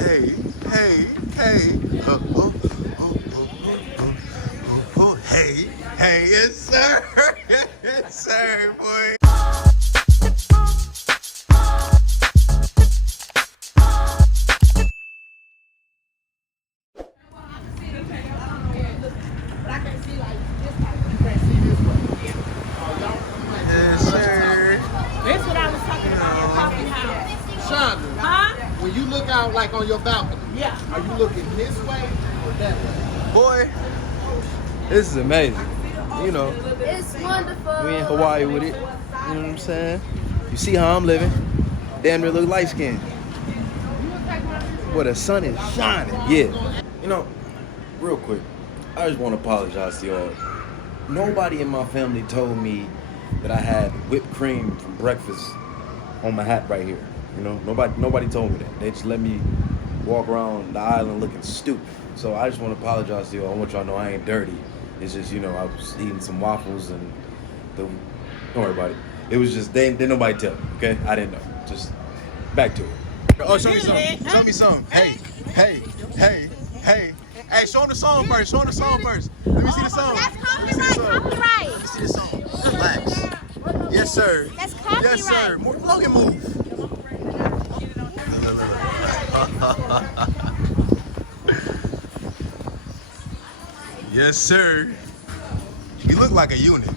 hey, hey, hey. Hey, hey, yes, sir. Yes, sir, boy. Yes, sir. That's what I was talking about your coffee house. Shonda, Huh? when you look out like on your balcony, Yeah. are you looking this way or that way? Boy. This is amazing. You know, It's wonderful. we in Hawaii with it. You know what I'm saying? You see how I'm living? Damn near look light skinned. Where the sun is shining. Yeah. You know, real quick, I just want to apologize to y'all. Nobody in my family told me that I had whipped cream from breakfast on my hat right here. You know, nobody told me that. They just let me walk around the island looking stupid. So I just want to apologize to y'all. I want y'all to know I ain't dirty. It's just, you know, I was eating some waffles and don't worry about it. It was just, they nobody tell me, okay? I didn't know. Just back to it. Oh, show me something. Show me something. Hey, hey, hey, hey. Hey, show them the song first. Show them the song first. Let me see the song. That's Let me see the copyright. song. Copyright. Let me see the song. Relax. Yes, sir. That's copyright. Yes, sir. Logan, move. Yes, sir. You look like a unit.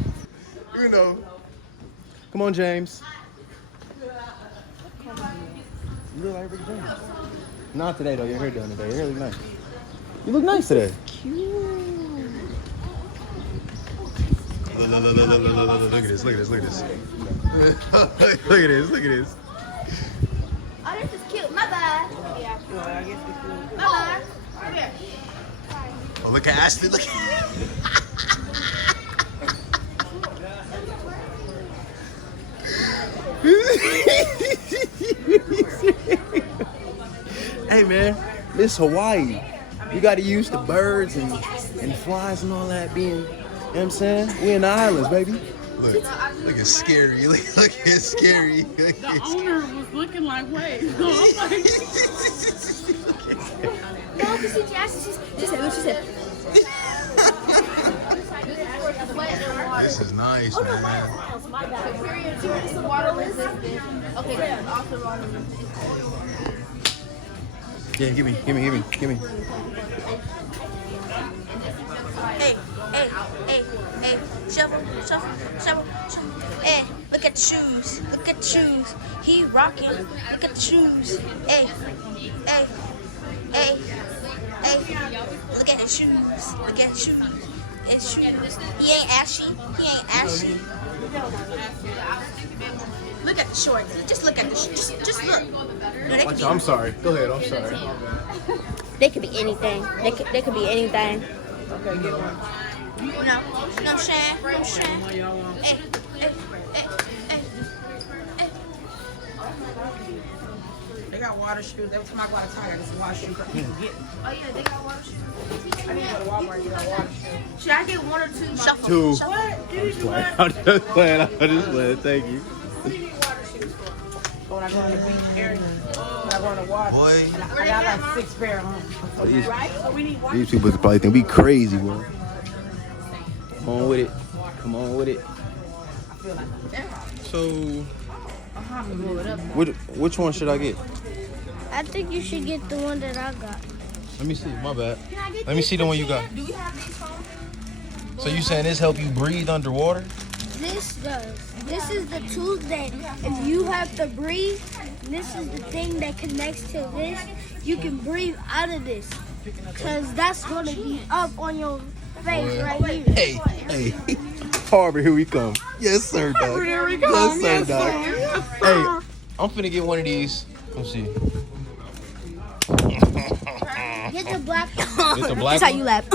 You know. Come on, James. You look like Rick James. Not today, though. Your hair done today. Your hair look nice. You look nice today. Look at this. Look at this. Look at this. Look at this. Look at this. Oh, this is cute. My bad. Yeah. My bad. Right there. Oh, look at Ashley. Look at Hey, man. This Hawaii. You got to use the birds and flies and all that being, you know what I'm saying? We in the islands, baby. Look at Scary. Look at Scary. Look The at owner was looking like, wait. I'm like, No, because she said what she said. This is nice, man. My bad. It's the water resistant. Okay, good. Also water resistant. Yeah, give me. Hey, shovel. Hey, look at the shoes. Look at the shoes. He rocking. Look at the shoes. Hey. Look at his shoes. Look at his shoes. His shoes. He ain't ashy. Look at the shorts. Just look at the shorts. Just look. No, they could be. I'm sorry. Go ahead. I'm sorry. They could be anything. They could be anything. okay, get one. You know what I'm saying? Hey. They got water shoes. Every time I go out of town, I just water shoes. People get them. Oh yeah, they got water shoes. I need to go to Walmart and get a water shoe. Should I get one or two? Shuffle. Two. What? Do you need one? I'm just playing. Thank you. What do you need water shoes for? When I go in the beach area. When I go in the water. Boy. I got like 6 pair of them. These, Right? So we need water these people probably think we crazy, boy. Come on with it. I feel like So, I'm gonna blow it up. which one should I get? I think you should get the one that I got. Let me see. My bad. Let me see the one you got. Do we have these phones? So you saying this help you breathe underwater? This does. This is the tools that if you have to breathe, this is the thing that connects to this. You can breathe out of this. Because that's going to be up on your face right here. Hey. Harbor, here we come. Yes, sir, dog. Here we go. Yes, sir, dog. Hey, I'm finna get one of these. Let's see. Get the black one. Get the black That's how one. you laugh.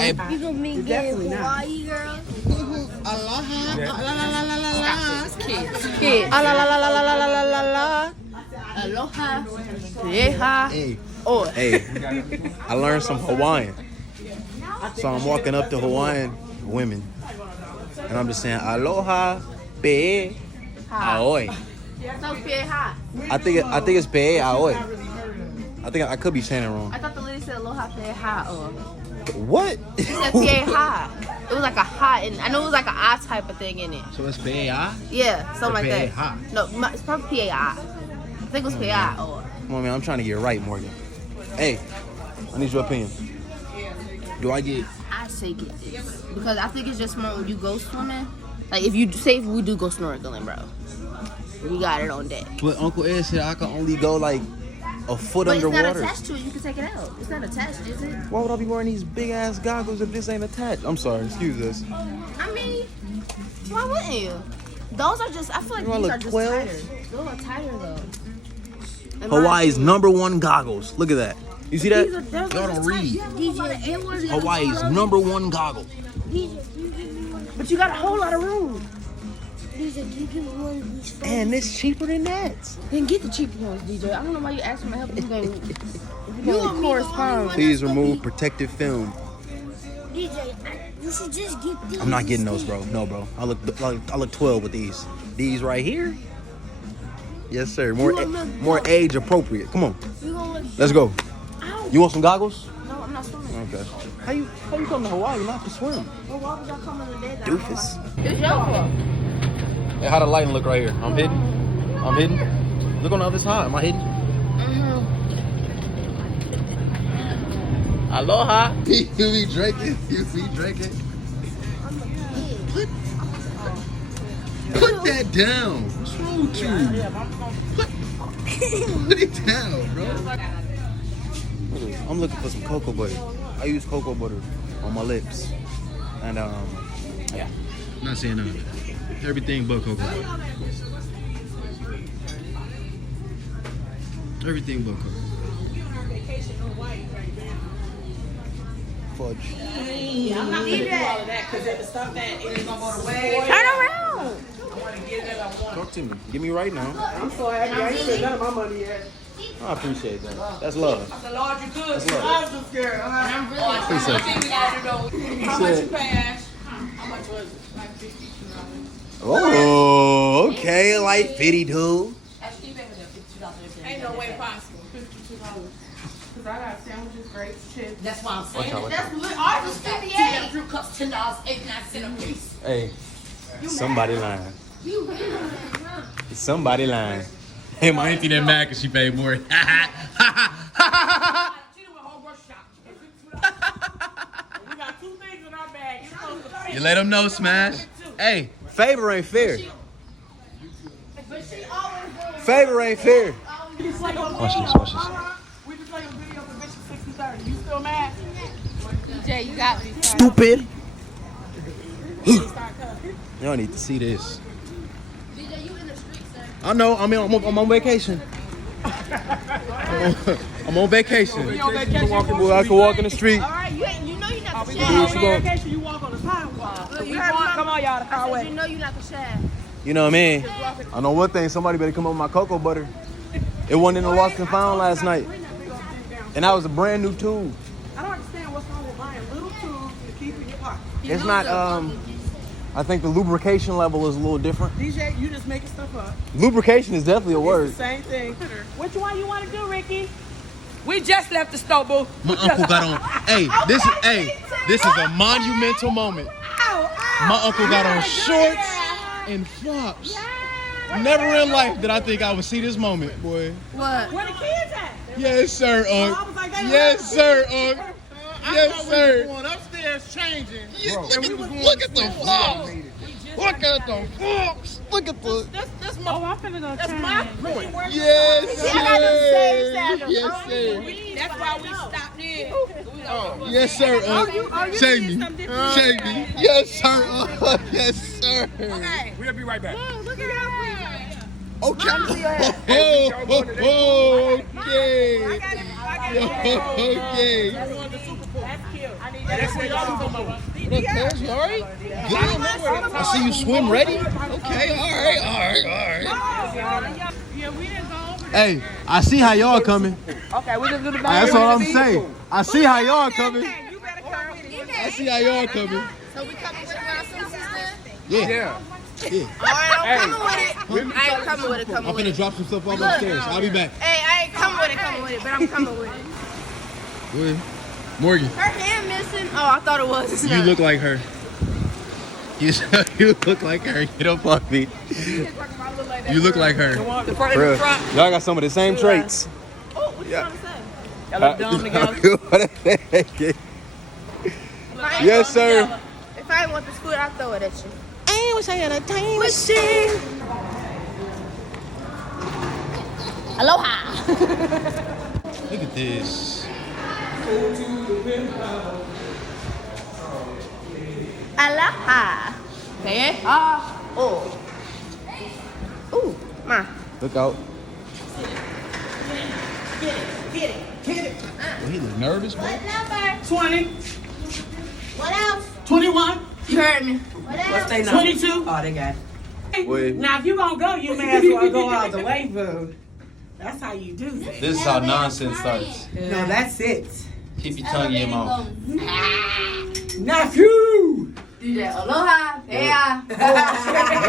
Hey, You gonna be getting Hawaii, girl. Kid. Ah, la la la la la la la la la. Aloha. Yeha. hey. I learned some Hawaiian. So I'm walking up to Hawaiian women. And I'm just saying, aloha, pe, aoi. So Pierre, hi. I think it's pe, aoi. I think I could be saying it wrong. I thought the lady said Aloha PA high. What? She said PA high. It was like a high, and I know it was like an I type of thing in it. So it's PAI? Yeah, something like that. PAI? No, it's probably PAI. I think it was PAI. Or Come on, man. I'm trying to get it right, Morgan. Hey, I need your opinion. Do I get? I say get this because I think it's just smart when you go swimming. Like if you say if we do go snorkeling, bro, we got it on deck. But Uncle Ed said I can only go like a foot But it's underwater. not attached to it. You can take it out. It's not attached, is it? Why would I be wearing these big ass goggles if this ain't attached? I'm sorry, excuse us. I mean, why wouldn't you? Those are just. I feel like You wanna these look are just 12? tighter. Those are tighter though. In my Hawaii's opinion. #1 goggles. Look at that. You see that? These are- those Y'all are don't just tight. read. You have a whole lot of air. Hawaii's #1 goggle. But you got a whole lot of room. DJ, you give me one of these phones. And it's cheaper than that. Then get the cheaper ones, DJ. I don't know why you asked for my help. You can correspond. Please remove protective film. DJ, you should just get these. I'm not getting those, bro. No, bro. I look 12 with these. These right here. Yes, sir. More age appropriate. Come on, You gonna look let's go. You want some goggles? No, I'm not swimming. Okay. How you come to Hawaii not to swim? Well, why would y'all come on the day that Doofus. It's your fault. Hey, how the lighting look right here? I'm hidden. I'm hidden. Look on the other side. Am I hidden? Aloha. You be drinking? You be drinking? Put that down. What's wrong with you? Put it down, bro. I'm looking for some cocoa butter. I use cocoa butter on my lips. And yeah. I'm not saying none of that. Everything but cocoa butter. Everything but cocoa. Fudge. Turn around. Talk to me. Give me right now. I'm so happy. I ain't spent none of my money yet. I appreciate that. That's love. That's a larger good. That's love. I'm just scared. I'm really Appreciate it. How much you pay, Ash? How much was it? Like $52. Oh, okay. Like 52. Ain't no way possible. $52. Because I got sandwiches, grapes, chips. That's why I'm saying. Watch out. That's ours is 58. Fruit cups, $10.89 a piece. Hey, somebody lying. Somebody lying. Hey, my auntie that mad because she paid more. She done went whole brush shop. We got 2 things in our bag. You're supposed to pay. You let them know, Smash. Hey, favor ain't fair. Favor ain't fair. We just like Watch this. We just like a video of the bitch 60-30. You still mad? DJ, you got me. Stupid. Y'all need to see this. DJ, you in the street, sir. I know. I'm on vacation. I'm on vacation. You on vacation? Boy, I can walk in the street. All right, you know you're not the You shad. on she gon- vacation, you walk on the sidewalk. Look, We you heard walk- me. Come on, y'all, the I car said way. you know you're not the shad. You know what I mean? I know one thing. Somebody better come up with my cocoa butter. It wasn't in the lost and found last night. And that was a brand new tube. I don't understand what's wrong with buying little tubes to keep in your pocket. It's not, I think the lubrication level is a little different. DJ, you just making stuff up. Lubrication is definitely a word. It's the same thing. Which one you want to do, Ricky? We just left the store, boo. My uncle got on. Hey, this is a monumental moment. My uncle got on shorts and flops. Never in life did I think I would see this moment, boy. What? Where the kids at? Yes, sir, I was Unc. like, they Yes, left. sir, Unc. Yes, sir. Going upstairs changing. Look at the flops. Look at the flops. Look at the. That's my. Oh, I'm finna go that's my point. Yes, I got the same sir. sandals. Yes, sir. That's why we stopped in. Yes, sir, Unc. Shake me. Shake me. Yes, sir, Unc. Yes, sir. Okay. We'll be right back. Look at that. Okay. Okay. Okay. That's cute. I need that. That's what y'all talking about. What up, cuz? You alright? I see you swim ready. Okay, alright. Yeah, we didn't go over Hey, I see how y'all coming. Okay, we just do the That's all I'm saying. I see how y'all coming. You better come with it. I see how y'all coming. So we coming with it when our sisters then? Yeah. All right, I'm coming with it. I ain't coming with it. I'm gonna drop some stuff off upstairs. I'll be back. Hey, I ain't coming with it. ain't coming with it, but I'm coming with it. What? Morgan, Her hand missing. Oh, I thought it was. It's you not. look like her. You look like her. Get up on me. You look like her. The front in the front. Y'all got some of the same traits. Oh, what you trying to say? Y'all look dumb together. Yes, sir. If I want this food, I'll throw it at you. I was saying a time machine. Aloha. Look at this. Aloha. Say it. Ah. Oh. Ooh. Ma. Look out. Well, he look nervous, bro. 20. What else? 21. You heard me. What's they number? 22. Oh, they got it. Wait. Now, if you gonna go, you may as well go out the way, boo. That's how you do it. This is how nonsense starts. No, that's it. Keep your tongue in your mouth. Nephew! Do that. Aloha. Yeah.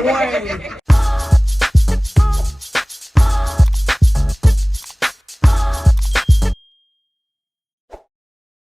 Boy.